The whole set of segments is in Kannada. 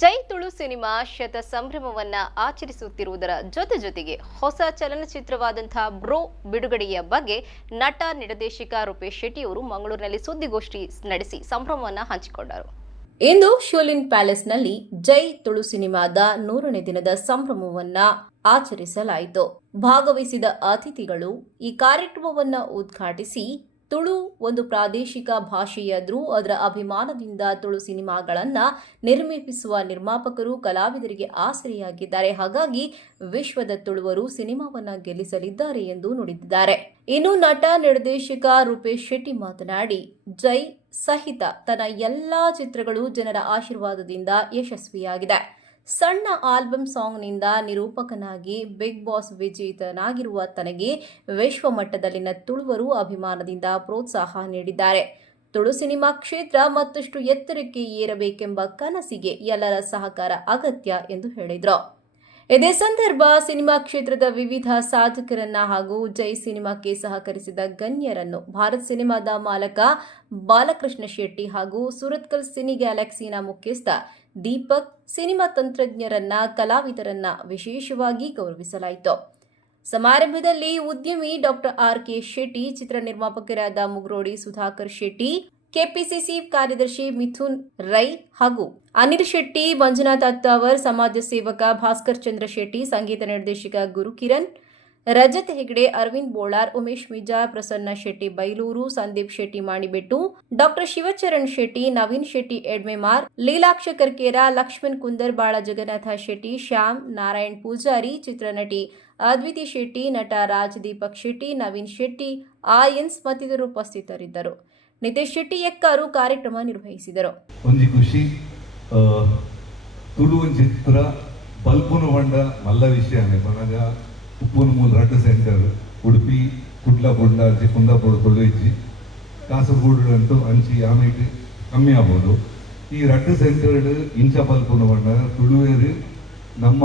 ಜೈ ತುಳು ಸಿನಿಮಾ ಶತ ಸಂಭ್ರಮವನ್ನ ಆಚರಿಸುತ್ತಿರುವುದರ ಜೊತೆಗೆ ಹೊಸ ಚಲನಚಿತ್ರವಾದಂತಹ ಬ್ರೋ ಬಿಡುಗಡೆಯ ಬಗ್ಗೆ ನಟ ನಿರ್ದೇಶಕ ರೂಪೇಶ್ ಶೆಟ್ಟಿ ಅವರು ಮಂಗಳೂರಿನಲ್ಲಿ ಸುದ್ದಿಗೋಷ್ಠಿ ನಡೆಸಿ ಸಂಭ್ರಮವನ್ನ ಹಂಚಿಕೊಂಡರು. ಇಂದು ಶೂಲಿನ್ ಪ್ಯಾಲೇಸ್ನಲ್ಲಿ ಜೈ ತುಳು ಸಿನಿಮಾದ 100ನೇ ದಿನದ ಸಂಭ್ರಮವನ್ನ ಆಚರಿಸಲಾಯಿತು. ಭಾಗವಹಿಸಿದ ಅತಿಥಿಗಳು ಈ ಕಾರ್ಯಕ್ರಮವನ್ನು ಉದ್ಘಾಟಿಸಿ ತುಳು ಒಂದು ಪ್ರಾದೇಶಿಕ ಭಾಷೆಯಾದರೂ ಅದರ ಅಭಿಮಾನದಿಂದ ತುಳು ಸಿನಿಮಾಗಳನ್ನ ನಿರ್ಮಿಸುವ ನಿರ್ಮಾಪಕರು ಕಲಾವಿದರಿಗೆ ಆಸರೆಯಾಗಿದ್ದಾರೆ. ಹಾಗಾಗಿ ವಿಶ್ವದ ತುಳುವರು ಸಿನಿಮಾವನ್ನ ಗೆಲ್ಲಿಸಲಿದ್ದಾರೆ ಎಂದು ನುಡಿದಿದ್ದಾರೆ. ಇನ್ನು ನಟ ನಿರ್ದೇಶಕ ರೂಪೇಶ್ ಶೆಟ್ಟಿ ಮಾತನಾಡಿ, ಜೈ ಸಹಿತ ತನ್ನ ಎಲ್ಲಾ ಚಿತ್ರಗಳು ಜನರ ಆಶೀರ್ವಾದದಿಂದ ಯಶಸ್ವಿಯಾಗಿದೆ. ಸಣ್ಣ ಆಲ್ಬಮ್ ಸಾಂಗ್ನಿಂದ ನಿರೂಪಕನಾಗಿ ಬಿಗ್ ಬಾಸ್ ವಿಜೇತನಾಗಿರುವ ತನಗೆ ವಿಶ್ವಮಟ್ಟದಲ್ಲಿನ ತುಳುವರು ಅಭಿಮಾನದಿಂದ ಪ್ರೋತ್ಸಾಹ ನೀಡಿದ್ದಾರೆ. ತುಳು ಸಿನಿಮಾ ಕ್ಷೇತ್ರ ಮತ್ತಷ್ಟು ಎತ್ತರಕ್ಕೆ ಏರಬೇಕೆಂಬ ಕನಸಿಗೆ ಎಲ್ಲರ ಸಹಕಾರ ಅಗತ್ಯ ಎಂದು ಹೇಳಿದರು. ಇದೇ ಸಂದರ್ಭ ಸಿನಿಮಾ ಕ್ಷೇತ್ರದ ವಿವಿಧ ಸಾಧಕರನ್ನ ಹಾಗೂ ಜೈ ಸಿನಿಮಾಕ್ಕೆ ಸಹಕರಿಸಿದ ಗಣ್ಯರನ್ನು ಭಾರತ್ ಸಿನಿಮಾದ ಮಾಲಕ ಬಾಲಕೃಷ್ಣ ಶೆಟ್ಟಿ ಹಾಗೂ ಸುರತ್ಕಲ್ ಸಿನಿ ಗ್ಯಾಲಕ್ಸಿನ ಮುಖ್ಯಸ್ಥ ದೀಪಕ್, ಸಿನಿಮಾ ತಂತ್ರಜ್ಞರನ್ನ, ಕಲಾವಿದರನ್ನ ವಿಶೇಷವಾಗಿ ಗೌರವಿಸಲಾಯಿತು. ಸಮಾರಂಭದಲ್ಲಿ ಉದ್ಯಮಿ ಡಾಕ್ಟರ್ ಆರ್.ಕೆ. ಶೆಟ್ಟಿ, ಚಿತ್ರ ನಿರ್ಮಾಪಕರಾದ ಮುಗ್ರೋಡಿ ಸುಧಾಕರ್ ಶೆಟ್ಟಿ, ಕೆಪಿಸಿಸಿ ಕಾರ್ಯದರ್ಶಿ ಮಿಥುನ್ ರೈ ಹಾಗೂ ಅನಿಲ್ ಶೆಟ್ಟಿ, ಮಂಜುನಾಥ್ ಅತ್ತಾವರ್, ಸಮಾಜ ಸೇವಕ ಭಾಸ್ಕರ್ ಚಂದ್ರ ಶೆಟ್ಟಿ, ಸಂಗೀತ ನಿರ್ದೇಶಕ ಗುರುಕಿರಣ್, ರಜತ್ ಹೆಗ್ಡೆ, ಅರವಿಂದ್ ಬೋಳಾರ್, ಉಮೇಶ್ ಮಿಜಾ, ಪ್ರಸನ್ನ ಶೆಟ್ಟಿ ಬೈಲೂರು, ಸಂದೀಪ್ ಶೆಟ್ಟಿ ಮಾಣಿಬೆಟ್ಟು, ಡಾಕ್ಟರ್ ಶಿವಚರಣ್ ಶೆಟ್ಟಿ, ನವೀನ್ ಶೆಟ್ಟಿ ಎಡ್ಮೆಮಾರ್, ಲೀಲಾಕ್ಷ ಕರ್ಕೇರ, ಲಕ್ಷ್ಮಣ್ ಕುಂದರ್, ಬಾಳ ಜಗನ್ನಾಥ ಶೆಟ್ಟಿ, ಶ್ಯಾಮ್, ನಾರಾಯಣ್ ಪೂಜಾರಿ, ಚಿತ್ರನಟಿ ಅದ್ವಿತಿ ಶೆಟ್ಟಿ, ನಟ ರಾಜ್, ದೀಪಕ್ ಶೆಟ್ಟಿ, ನವೀನ್ ಶೆಟ್ಟಿ, ಆರ್ಯನ್ಸ್ ಮತ್ತಿತರರು ಉಪಸ್ಥಿತರಿದ್ದರು. ನಿತೇಶ್ ಶೆಟ್ಟಿ ಎಕ್ಕಾರು ಕಾರ್ಯಕ್ರಮ ನಿರ್ವಹಿಸಿದರು. ಒಂಜಿ ಖುಷಿ ತುಳು ಚಿತ್ರ ಬಲ್ಪುನು ಬಂಡ ಮಲ್ಲ ವಿಷಯನೇ ಪನಗ ಉಪ್ಪುನು ಮೂಲ ರಡ್ಡು ಸೆಂಟರ್ ಉಡುಪಿ ಕುಡ್ಲಪುಂಡ ಅಂಚಿ ಕುಂದಾಪುರ ತೊಳುಯಿಚ್ಚಿ ಕಾಸರಗೋಡು ಅಂತೂ ಅಂಚಿ ಆಮೇಲೆ ಕಮ್ಮಿ ಆಗ್ಬೋದು. ಈ ರಡ್ಡು ಸೆಂಟರ್ ಇಂಚ ಬಲ್ಪುನು ಬಂಡ ತುಳುವೇರು ನಮ್ಮ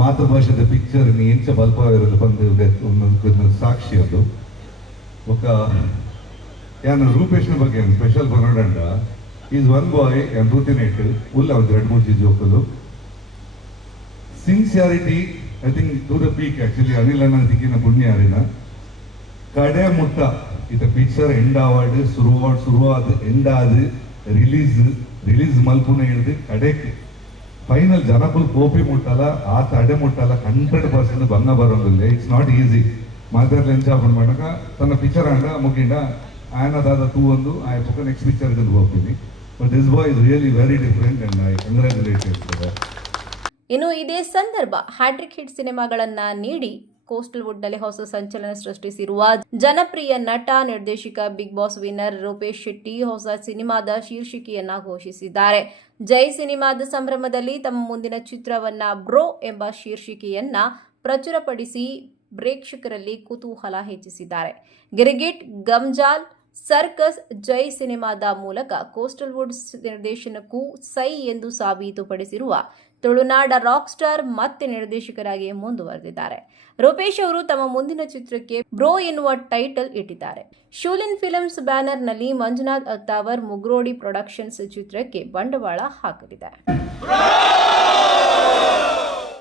ಮಾತೃಭಾಷೆದ ಪಿಕ್ಚರ್ ಎಂಚ ಬಲ್ಪವಿರಲು ಬಂದು ಸಾಕ್ಷಿ ಅದು. ఒక ಯಾನು ರೂಪೇಶ್ನ ಬಗ್ಗೆ ಸ್ಪೆಷಲ್ ಬರೋಡಂಡ ಈಸ್ ಒನ್ ಬಾಯ್ and ರೂತಿನೇಟ್ ಉಲ್ಲ ಒಂದು 2-3 ಚೀಜ್ ಜೋಕಲು sincerity I think to the peak. Actually Anil ಅಣ್ಣ ದಿಕ್ಕಿನ ಪುಣ್ಯ ಅರಿನ ಕಡೆ ಮುಟ್ಟ ಇತ ಪಿಕ್ಚರ್ ಎಂಡ್ ಆವಾರ್ಡ್ ಶುರುವಾದ ಎಂಡ್ ಆದ ರಿಲೀಸ್ ಮಲ್ಪುನ ಹಿಡಿದು ಕಡೆಗೆ ಫೈನಲ್ ಜನಪುಲ್ ಕೋಪಿ ಮುಟ್ಟಲ್ಲ ಆ ತಡೆ ಮುಟ್ಟಲ್ಲ 100% ಬಂಗ ಬರೋದಿಲ್ಲ. It's not easy. ಮಾತಾಡ್ಲಿ ಎಂಚಾಪನ್ ಮಾಡಕ ತನ್ನ ಪಿಕ್ಚರ್ ಅಂಡ ಮುಗಿಂಡ ఆయనದಾದ ತೂ ಒಂದು ಆಯ್ತು ನೆಕ್ಸ್ಟ್ ಪಿಕ್ಚರ್ ಗೆ ಹೋಗ್ತೀನಿ. But this boy is really very different and I congratulate him. ಇನ್ನು ಇದೇ ಸಂದರ್ಭ ಹ್ಯಾಟ್ರಿಕ್ ಹಿಟ್ ಸಿನಿಮಾಗಳನ್ನ ನೀಡಿ ಕೋಸ್ಟಲ್ ವುಡ್ ನಲ್ಲಿ ಹೊಸ ಸಂಚಲನ ಸೃಷ್ಟಿಸಿರುವ ಜನಪ್ರಿಯ ನಟ ನಿರ್ದೇಶಕ Bigg Boss winner Rupesh Shetty ಹೊಸ ಸಿನಿಮಾದ ಶೀರ್ಷಿಕೆಯನ್ನ ಘೋಷಿಸಿದ್ದಾರೆ. ಜೈ ಸಿನಿಮಾದ ಸಂಭ್ರಮದಲ್ಲಿ ತಮ್ಮ ಮುಂದಿನ ಚಿತ್ರವನ್ನ ಬ್ರೋ ಎಂಬ ಶೀರ್ಷಿಕೆಯನ್ನ ಪ್ರಚುರಪಡಿಸಿ ಪ್ರೇಕ್ಷಕರಲ್ಲಿ ಕುತೂಹಲ ಹೆಚ್ಚಿಸಿದ್ದಾರೆ. ಗಿರಿಗಿಟ್, ಗಮ್ಜಾಲ್, ಸರ್ಕಸ್, ಜೈ ಸಿನಿಮಾದ ಮೂಲಕ ಕೋಸ್ಟಲ್ ವುಡ್ ನಿರ್ದೇಶನಕ್ಕೂ ಸೈ ಎಂದು ಸಾಬೀತುಪಡಿಸಿರುವ ತುಳುನಾಡ ರಾಕ್ ಸ್ಟಾರ್ ಮತ್ತೆ ನಿರ್ದೇಶಕರಾಗಿ ಮುಂದುವರೆದಿದ್ದಾರೆ. ರೂಪೇಶ್ ಅವರು ತಮ್ಮ ಮುಂದಿನ ಚಿತ್ರಕ್ಕೆ ಬ್ರೋ ಎನ್ನುವ ಟೈಟಲ್ ಇಟ್ಟಿದ್ದಾರೆ. ಶೂಲಿನ್ ಫಿಲ್ಮ್ಸ್ ಬ್ಯಾನರ್ನಲ್ಲಿ ಮಂಜುನಾಥ್ ಅತ್ತಾವರ್ ಮುಗ್ರೋಡಿ ಪ್ರೊಡಕ್ಷನ್ಸ್ ಚಿತ್ರಕ್ಕೆ ಬಂಡವಾಳ ಹಾಕಲಿದೆ.